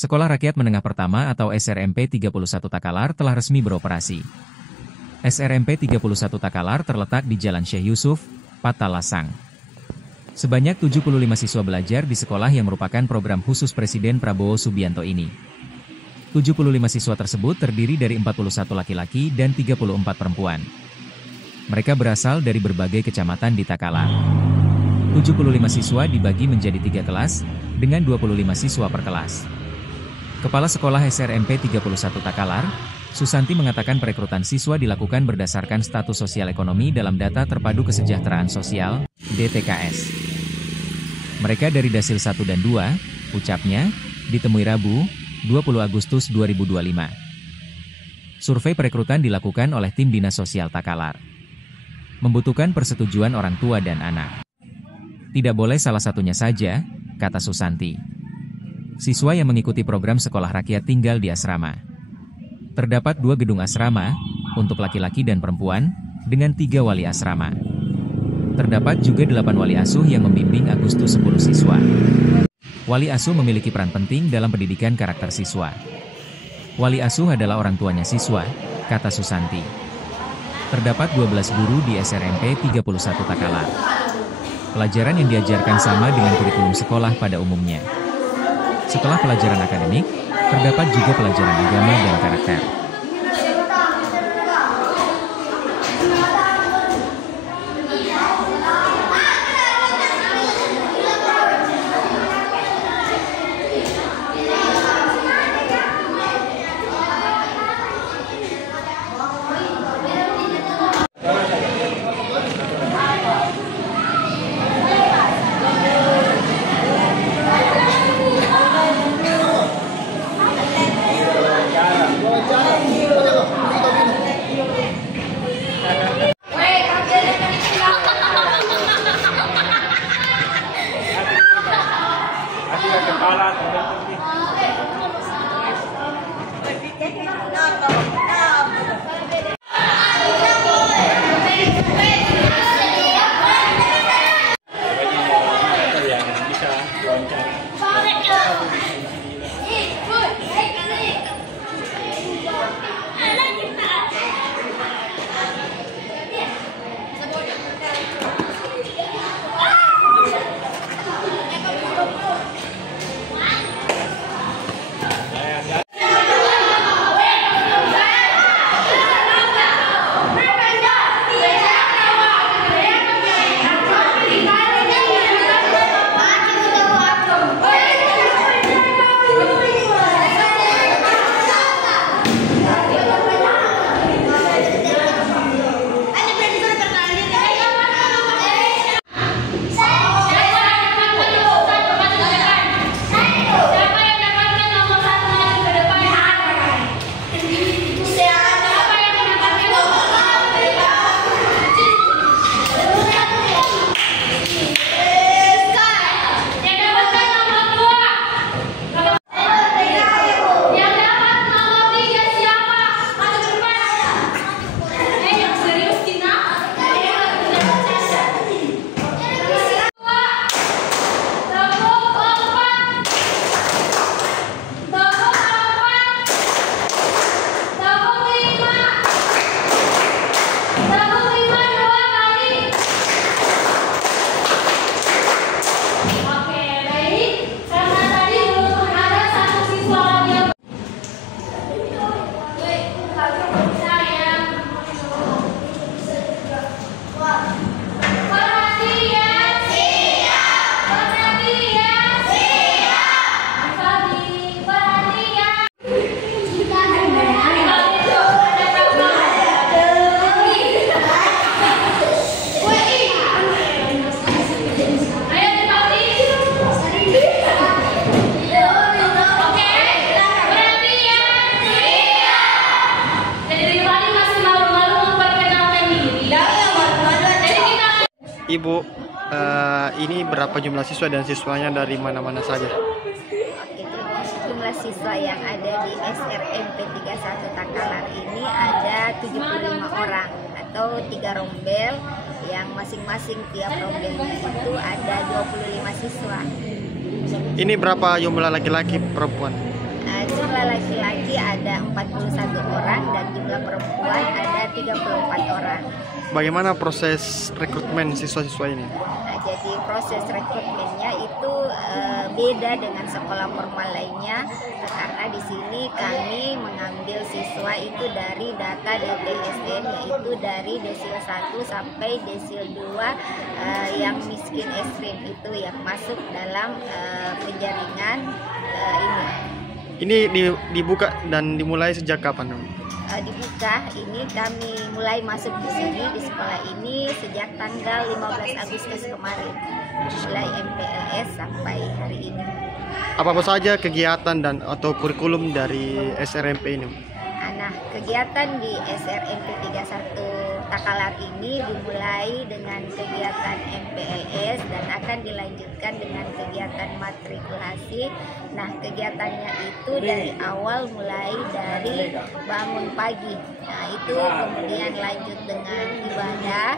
Sekolah Rakyat Menengah Pertama atau SRMP 31 Takalar telah resmi beroperasi. SRMP 31 Takalar terletak di Jalan Syekh Yusuf, Patalasang. Sebanyak 75 siswa belajar di sekolah yang merupakan program khusus Presiden Prabowo Subianto ini. 75 siswa tersebut terdiri dari 41 laki-laki dan 34 perempuan. Mereka berasal dari berbagai kecamatan di Takalar. 75 siswa dibagi menjadi 3 kelas, dengan 25 siswa per kelas. Kepala Sekolah SRMP 31 Takalar, Susanti mengatakan perekrutan siswa dilakukan berdasarkan status sosial ekonomi dalam Data Terpadu Kesejahteraan Sosial, DTKS. Mereka dari Dasil 1 dan 2, ucapnya, ditemui Rabu, 20 Agustus 2025. Survei perekrutan dilakukan oleh Tim Dinas Sosial Takalar. Membutuhkan persetujuan orang tua dan anak. Tidak boleh salah satunya saja, kata Susanti. Siswa yang mengikuti program sekolah rakyat tinggal di asrama. Terdapat 2 gedung asrama, untuk laki-laki dan perempuan, dengan 3 wali asrama. Terdapat juga 8 wali asuh yang membimbing Agustus 10 siswa. Wali asuh memiliki peran penting dalam pendidikan karakter siswa. Wali asuh adalah orang tuanya siswa, kata Susanti. Terdapat 12 guru di SRMP 31 Takalar. Pelajaran yang diajarkan sama dengan kurikulum sekolah pada umumnya. Setelah pelajaran akademik, terdapat juga pelajaran agama dan karakter. Ibu, ini berapa jumlah siswa dan siswanya dari mana-mana saja? Oke, jumlah siswa yang ada di SRMP 31 Takalar ini ada 75 orang atau 3 rombel yang masing-masing tiap rombelnya itu ada 25 siswa. Ini berapa jumlah laki-laki perempuan? Jumlah laki-laki ada 41 orang dan jumlah perempuan ada 34 orang. Bagaimana proses rekrutmen siswa-siswa ini? Jadi proses rekrutmennya itu beda dengan sekolah formal lainnya, karena di sini kami mengambil siswa itu dari data DTSN, yaitu dari desil 1 sampai desil 2 yang miskin ekstrim itu yang masuk dalam penjaringan ini. Ini dibuka dan dimulai sejak kapan? Dibuka ini kami mulai masuk di sini di sekolah ini sejak tanggal 15 Agustus kemarin, mulai MPLS sampai hari ini. Apa saja kegiatan dan atau kurikulum dari SRMP ini? Nah, kegiatan di SRMP 31 Takalar ini dimulai dengan kegiatan MPLS dan akan dilanjutkan dengan kegiatan matrikulasi. Nah, kegiatannya itu dari awal mulai dari bangun pagi. Nah, itu kemudian lanjut dengan ibadah,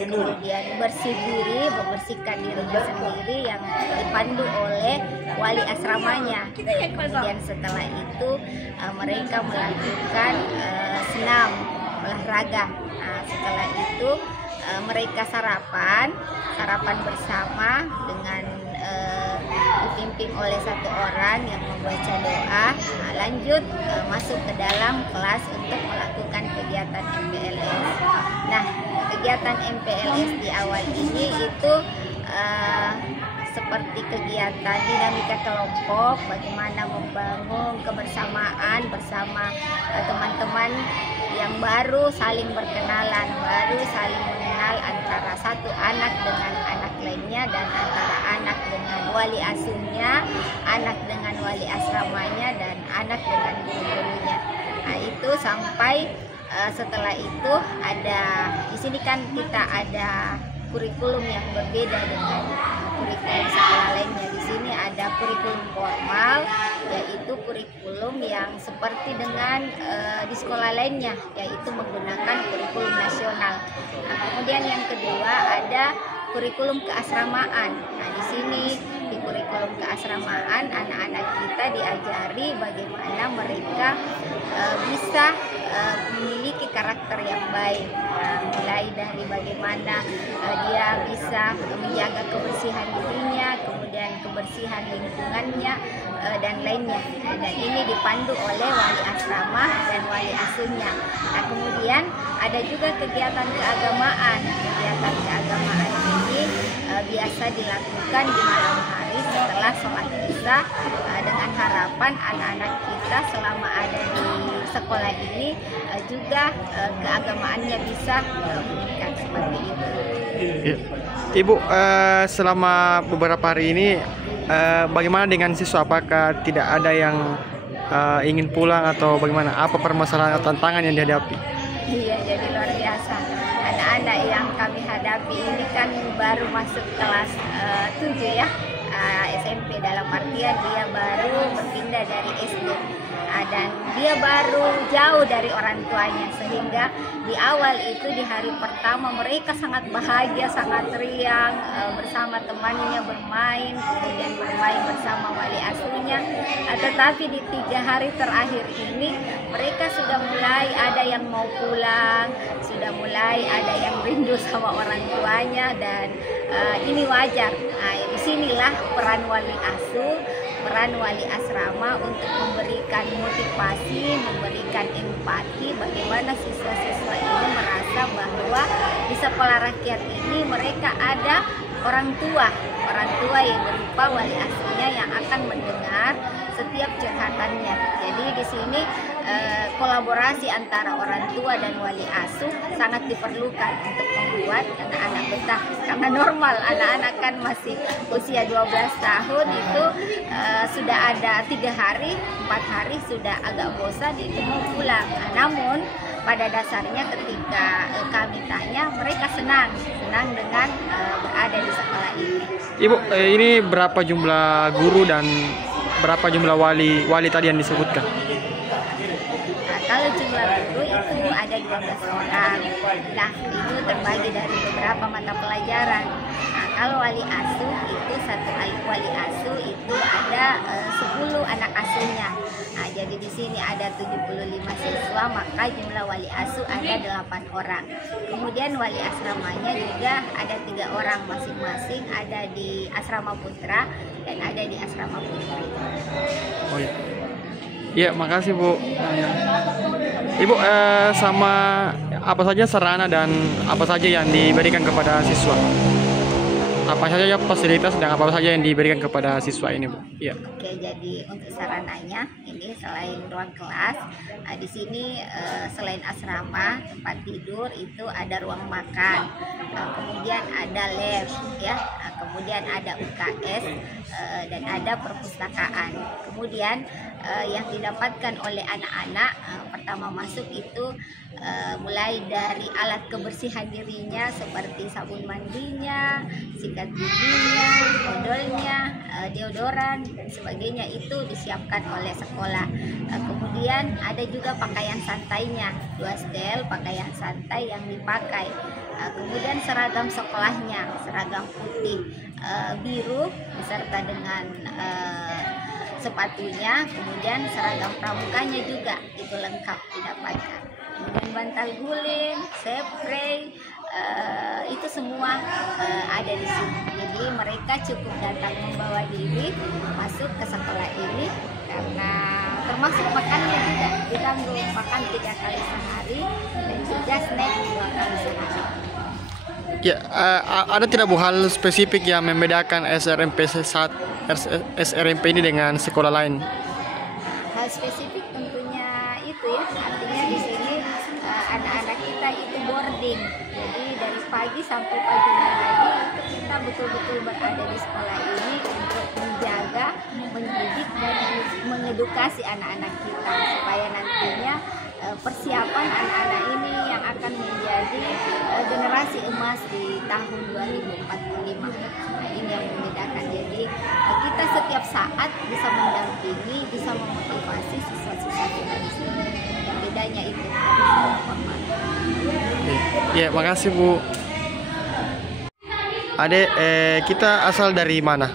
kemudian bersih diri, membersihkan dirinya sendiri yang dipandu oleh wali asramanya. Kemudian setelah itu mereka melakukan senam olahraga. Nah, setelah itu mereka sarapan bersama dengan dipimpin oleh satu orang yang membaca doa. Nah, lanjut masuk ke dalam kelas untuk melakukan kegiatan MPLS. Nah, kegiatan MPLS di awal ini itu seperti kegiatan dinamika kelompok, bagaimana membangun kebersamaan bersama teman-teman yang baru saling berkenalan, baru saling mengenal antara satu anak dengan anak lainnya dan antara anak dengan wali asuhnya, anak dengan wali asramanya, dan anak dengan guru-gurunya. Nah, itu sampai setelah itu ada di sini kan kita ada kurikulum yang berbeda dengan kurikulum sekolah lainnya. Di sini ada kurikulum formal, yaitu kurikulum yang seperti dengan di sekolah lainnya, yaitu menggunakan kurikulum nasional. Nah, kemudian yang kedua ada kurikulum keasramaan. Nah, di sini di kurikulum keasramaan anak-anak kita diajari bagaimana mereka bisa memiliki karakter yang baik. Nah, mulai dari bagaimana dia bisa menjaga kebersihan dirinya, kemudian kebersihan lingkungannya dan lainnya. Dan ini dipandu oleh wali asrama dan wali asuhnya. Nah, kemudian ada juga kegiatan keagamaan. Kegiatan keagamaan ini biasa dilakukan di malam hari setelah sholat isya, dengan harapan anak-anak kita selama ada di sekolah ini juga keagamaannya bisa meningkat seperti itu. Ya. Ibu, selama beberapa hari ini bagaimana dengan siswa? Apakah tidak ada yang ingin pulang atau bagaimana? Apa permasalahan atau tantangan yang dihadapi? Iya, jadi luar biasa. Anak-anak yang kami hadapi ini kan baru masuk kelas 7 ya, SMP, dalam artian dia baru berpindah dari SD. Dan dia baru jauh dari orang tuanya, sehingga di awal itu di hari pertama mereka sangat bahagia, sangat riang bersama temannya bermain, kemudian bermain bersama wali asuhnya. Tetapi di 3 hari terakhir ini mereka sudah mulai ada yang mau pulang, sudah mulai ada yang rindu sama orang tuanya, dan ini wajar. Disinilah peran wali asuh, peran wali asrama untuk memberikan motivasi, memberikan empati bagaimana siswa-siswa ini merasa bahwa di sekolah rakyat ini mereka ada orang tua yang berupa wali asuhnya yang akan mendengar setiap curhatannya. Jadi di sini kolaborasi antara orang tua dan wali asuh sangat diperlukan untuk membuat anak-anak betah. Karena normal anak-anak kan masih usia 12 tahun itu sudah ada 3 hari, 4 hari sudah agak bosan itu mau pulang. Namun pada dasarnya ketika kami tanya, mereka senang dengan berada di sekolah ini. Ibu, ini berapa jumlah guru dan berapa jumlah wali tadi yang disebutkan? Kalau jumlah guru itu ada ada 12 orang. Nah, itu terbagi dari beberapa mata pelajaran. Nah, kalau wali asuh itu satu wali asuh itu ada 10 anak asuhnya. Nah, jadi di sini ada 75 siswa, maka jumlah wali asuh ada 8 orang. Kemudian wali asramanya juga ada 3 orang masing-masing, ada di asrama putra dan ada di asrama putri. Oh iya. Iya, makasih Bu. Ibu, sama apa saja sarana dan apa saja yang diberikan kepada siswa? Apa saja fasilitas dan apa saja yang diberikan kepada siswa ini, Bu? Iya. Oke, jadi untuk sarananya ini selain ruang kelas, di sini selain asrama tempat tidur itu ada ruang makan, kemudian ada lab ya, kemudian ada UKS dan ada perpustakaan. Kemudian yang didapatkan oleh anak-anak pertama masuk itu mulai dari alat kebersihan dirinya seperti sabun mandinya, sikat giginya, odolnya, deodoran dan sebagainya itu disiapkan oleh sekolah. Kemudian ada juga pakaian santainya, 2 setel pakaian santai yang dipakai. Kemudian seragam sekolahnya, seragam putih biru beserta dengan sepatunya, kemudian seragam pramuganya juga itu lengkap didapatkan. Kemudian bantal guling, spray, itu semua ada di sini. Jadi mereka cukup datang membawa diri masuk ke sekolah ini, karena termasuk makannya juga ditanggung, makan 3 kali sehari dan juga snack 2 kali sehari. Ya, ada tidak Bu hal spesifik yang membedakan SRMP ini dengan sekolah lain? Hal spesifik tentunya itu ya, artinya di sini anak-anak kita itu boarding, jadi dari pagi sampai paginya lagi itu kita betul-betul berada di sekolah ini untuk menjaga, mendidik dan mengedukasi anak-anak kita supaya nantinya persiapan anak-anak ini yang akan menjadi generasi emas di tahun 2045. Nah, ini yang membedakan. Jadi kita setiap saat bisa mendampingi, bisa memotivasi siswa-siswa kita di sini. Yang bedanya itu. Ya, makasih Bu. Adek, kita asal dari mana?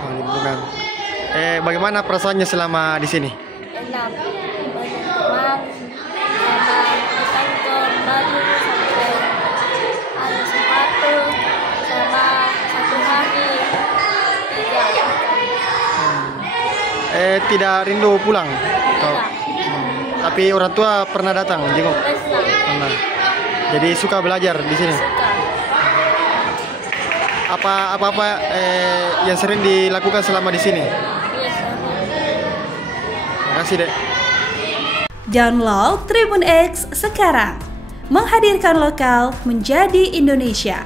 Oh, Limpungan. Bagaimana perasaannya selama di sini? Enak. Baju sampai ada sepatu sama 1 hari Tidak rindu pulang? Tapi orang tua pernah datang jenguk? Pernah. Jadi suka belajar di sini? Apa yang sering dilakukan selama di sini? Terima kasih, Dek. Download Tribun X sekarang, menghadirkan lokal menjadi Indonesia.